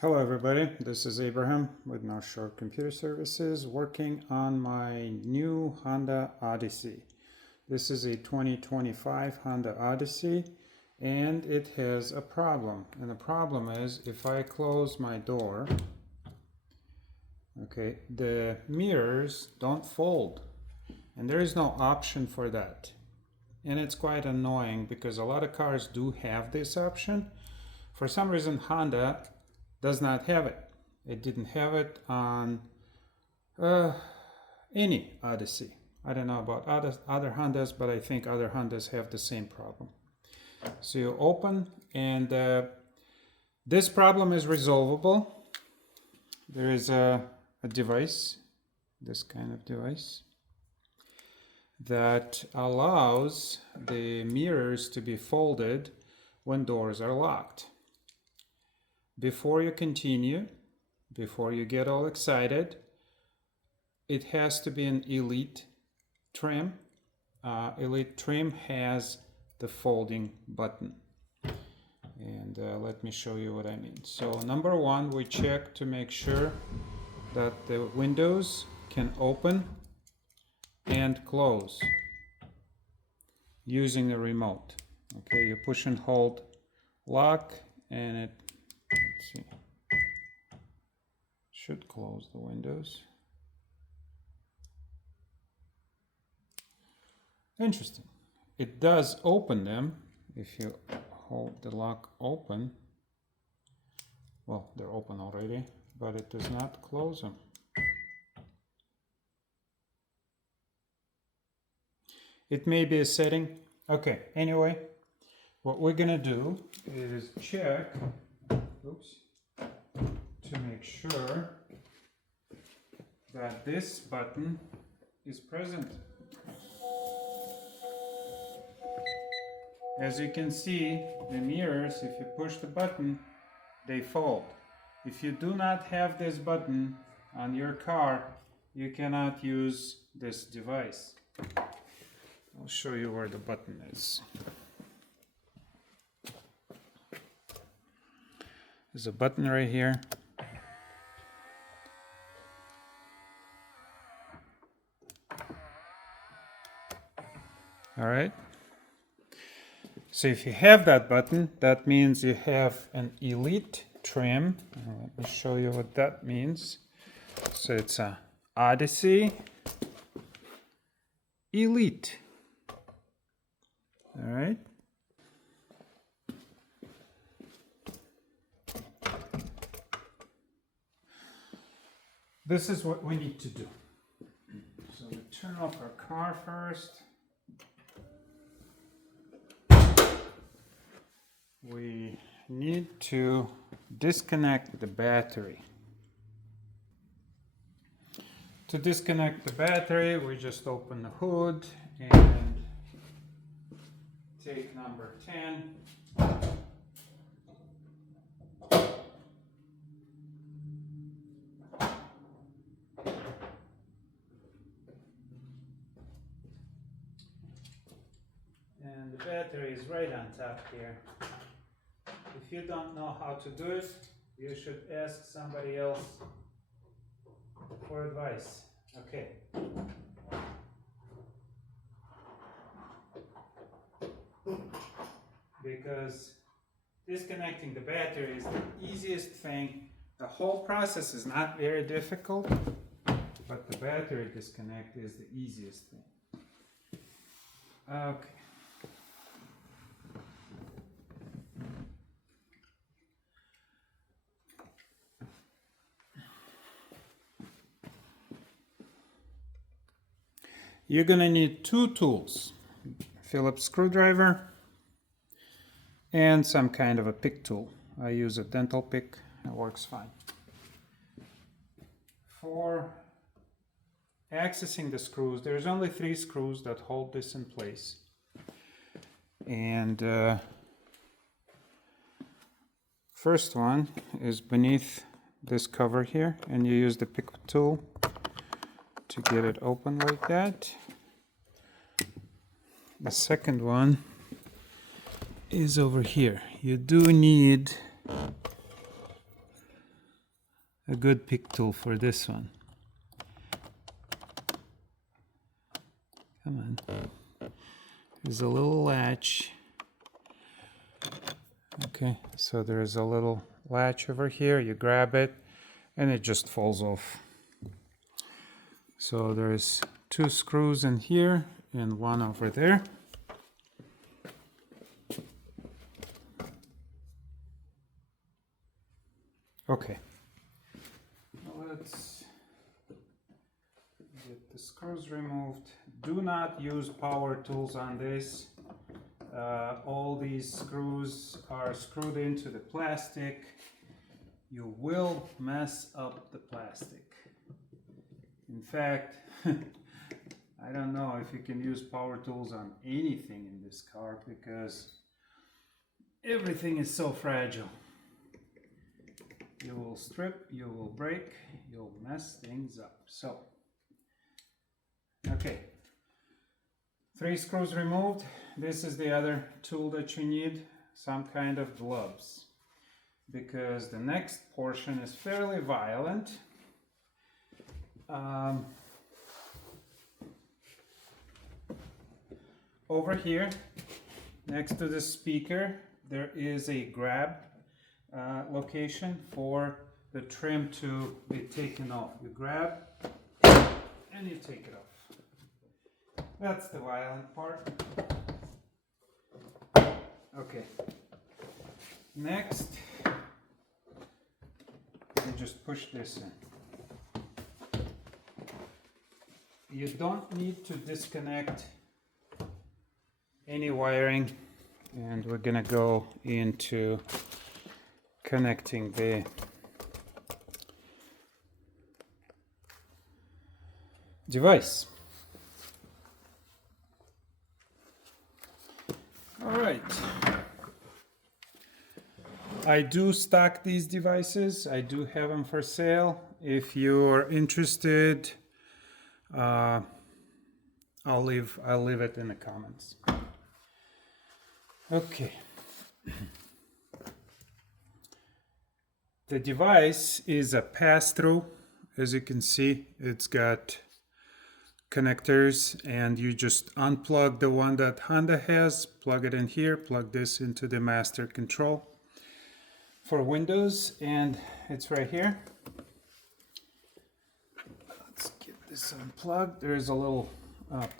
Hello everybody, this is Abraham with North Shore Computer Services working on my new Honda Odyssey. This is a 2025 Honda Odyssey and it has a problem. And the problem is if I close my door, okay, the mirrors don't fold and there is no option for that. And it's quite annoying because a lot of cars do have this option. For some reason Honda does not have it. It didn't have it on any Odyssey. I don't know about other Hondas, but I think other Hondas have the same problem. So you open, and this problem is resolvable. There is a device, this kind of device, that allows the mirrors to be folded when doors are locked. Before you continue, before you get all excited, it has to be an Elite trim. Elite trim has the folding button. And let me show you what I mean. So number one, we check to make sure that the windows can open and close using the remote. Okay, you push and hold lock and it, let's see, should close the windows. Interesting. It does open them if you hold the lock open. Well, they're open already, but it does not close them. It may be a setting. Okay, anyway, what we're gonna do is check, to make sure that this button is present. As you can see, the mirrors, if you push the button, they fold. If you do not have this button on your car, you cannot use this device. I'll show you where the button is. There's a button right here. All right. So if you have that button, that means you have an Elite trim. Let me show you what that means. So it's a Odyssey Elite. All right. This is what we need to do. So we turn off our car first. We need to disconnect the battery. To disconnect the battery, we just open the hood and take number 10. And the battery is right on top here. If you don't know how to do it, you should ask somebody else for advice. Okay. Because disconnecting the battery is the easiest thing. The whole process is not very difficult, but the battery disconnect is the easiest thing. Okay. You're gonna need two tools, Phillips screwdriver and some kind of a pick tool. I use a dental pick, it works fine. For accessing the screws, there's only 3 screws that hold this in place. And first one is beneath this cover here, and you use the pick tool to get it open like that. The second one is over here. You do need a good pick tool for this one. Come on. There's a little latch. Okay, so there's a little latch over here. You grab it and it just falls off. So there's 2 screws in here and 1 over there. Okay, let's get the screws removed. Do not use power tools on this. All these screws are screwed into the plastic. You will mess up the plastic. In fact, I don't know if you can use power tools on anything in this car because everything is so fragile. You will strip, you will break, you'll mess things up. So, okay, 3 screws removed. This is the other tool that you need, some kind of gloves, because the next portion is fairly violent. Over here, next to the speaker, there is a grab location for the trim to be taken off. You grab and you take it off. That's the violent part. Okay. Next, you just push this in. You don't need to disconnect any wiring, and we're gonna go into connecting the device. All right. I do stock these devices. I do have them for sale. If you're interested, I'll leave it in the comments. Okay. The device is a pass-through. As you can see, it's got connectors, and you just unplug the one that Honda has, plug it in here, plug this into the master control for Windows, and it's right here. Let's get this unplugged. There's a little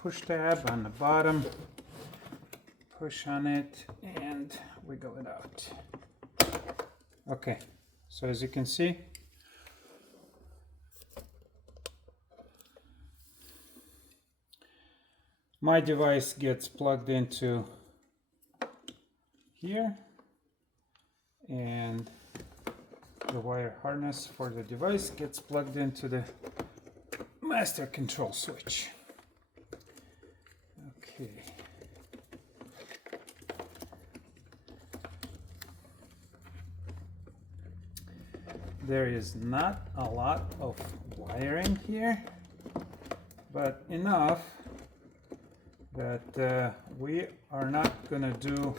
push tab on the bottom. Push on it and wiggle it out. Okay, so as you can see, my device gets plugged into here, and the wire harness for the device gets plugged into the master control switch. Okay. There is not a lot of wiring here, but enough that we are not going to do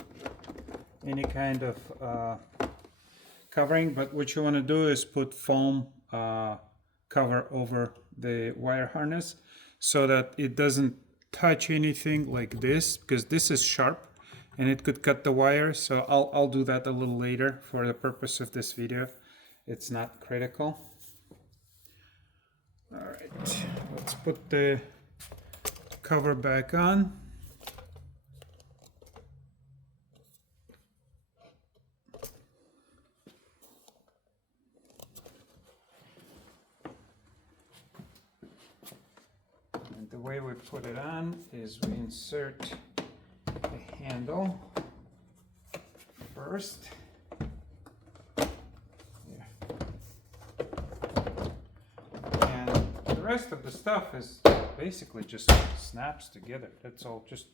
any kind of covering, but what you want to do is put foam cover over the wire harness so that it doesn't touch anything like this, because this is sharp and it could cut the wire. So I'll do that a little later for the purpose of this video. It's not critical. All right, let's put the cover back on. And the way we put it on is we insert a handle first. The rest of the stuff is basically just snaps together. That's all. Just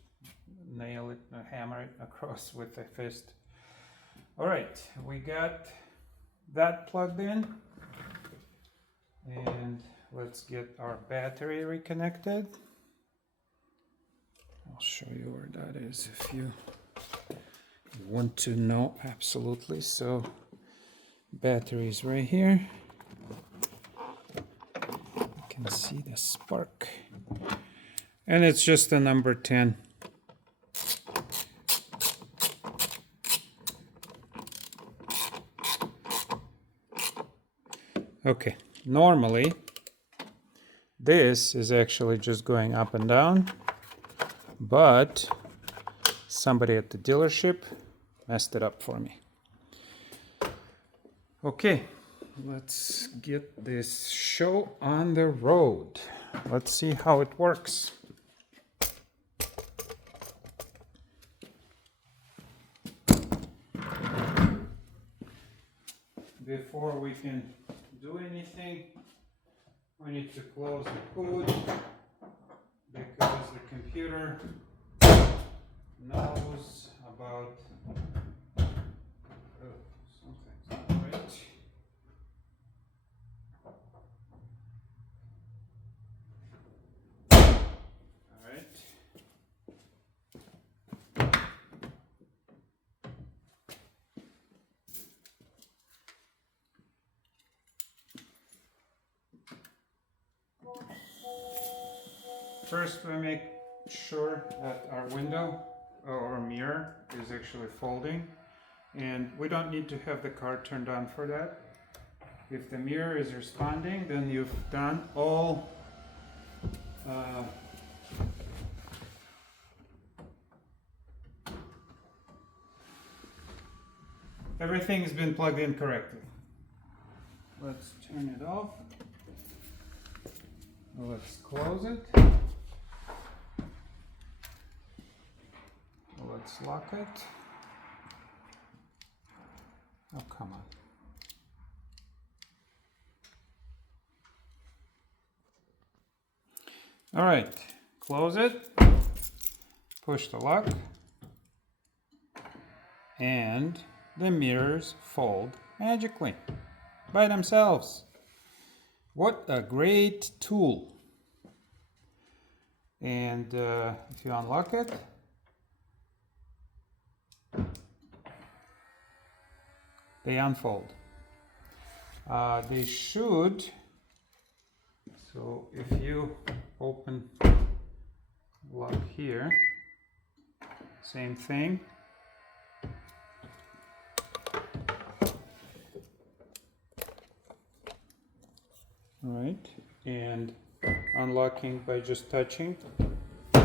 nail it, hammer it across with a fist. All right, we got that plugged in, and let's get our battery reconnected. I'll show you where that is if you want to know. Absolutely. So battery is right here. can see the spark. And it's just the number 10. Okay, normally this is actually just going up and down, but somebody at the dealership messed it up for me. Okay, let's get this show on the road. Let's see how it works. Before we can do anything, we need to close the hood because the computer knows about something's not right. All right. First, we make sure that our window or mirror is actually folding, and we don't need to have the car turned on for that. If the mirror is responding, then you've done all everything has been plugged in correctly. Let's turn it off. Let's close it. Let's lock it. Oh, come on. All right, close it, push the lock, and the mirrors fold magically by themselves. What a great tool. And if you unlock it, they unfold. They should, so if you open lock here, same thing. All right, and unlocking by just touching,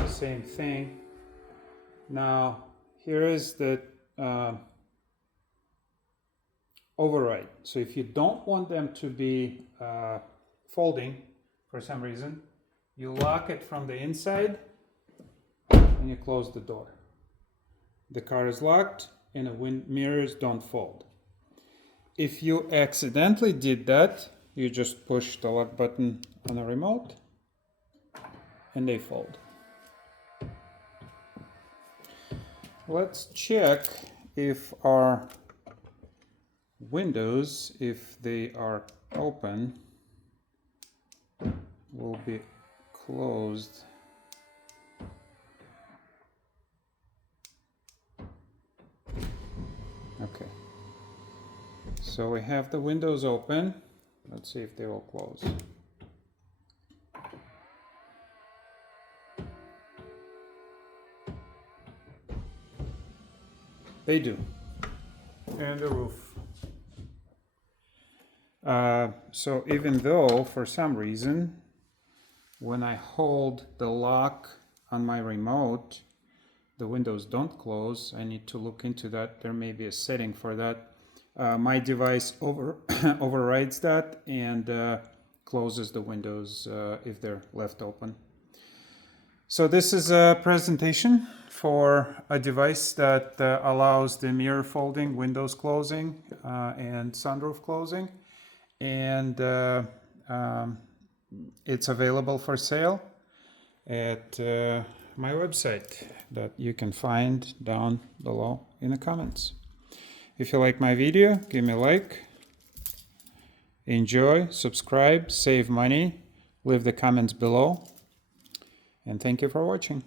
same thing. Now here is the override. So if you don't want them to be folding for some reason, you lock it from the inside and you close the door. The car is locked and the mirrors don't fold. If you accidentally did that, you just push the lock button on the remote and they fold. Let's check if our windows, if they are open, will be closed. Okay, so we have the windows open. Let's see if they will close. They do. And the roof. So even though for some reason when I hold the lock on my remote the windows don't close, I need to look into that. There may be a setting for that. My device overrides that and closes the windows if they're left open. So this is a presentation for a device that allows the mirror folding, windows closing, and sunroof closing. And it's available for sale at my website that you can find down below in the comments. If you like my video, give me a like, enjoy, subscribe, save money, leave the comments below, and thank you for watching.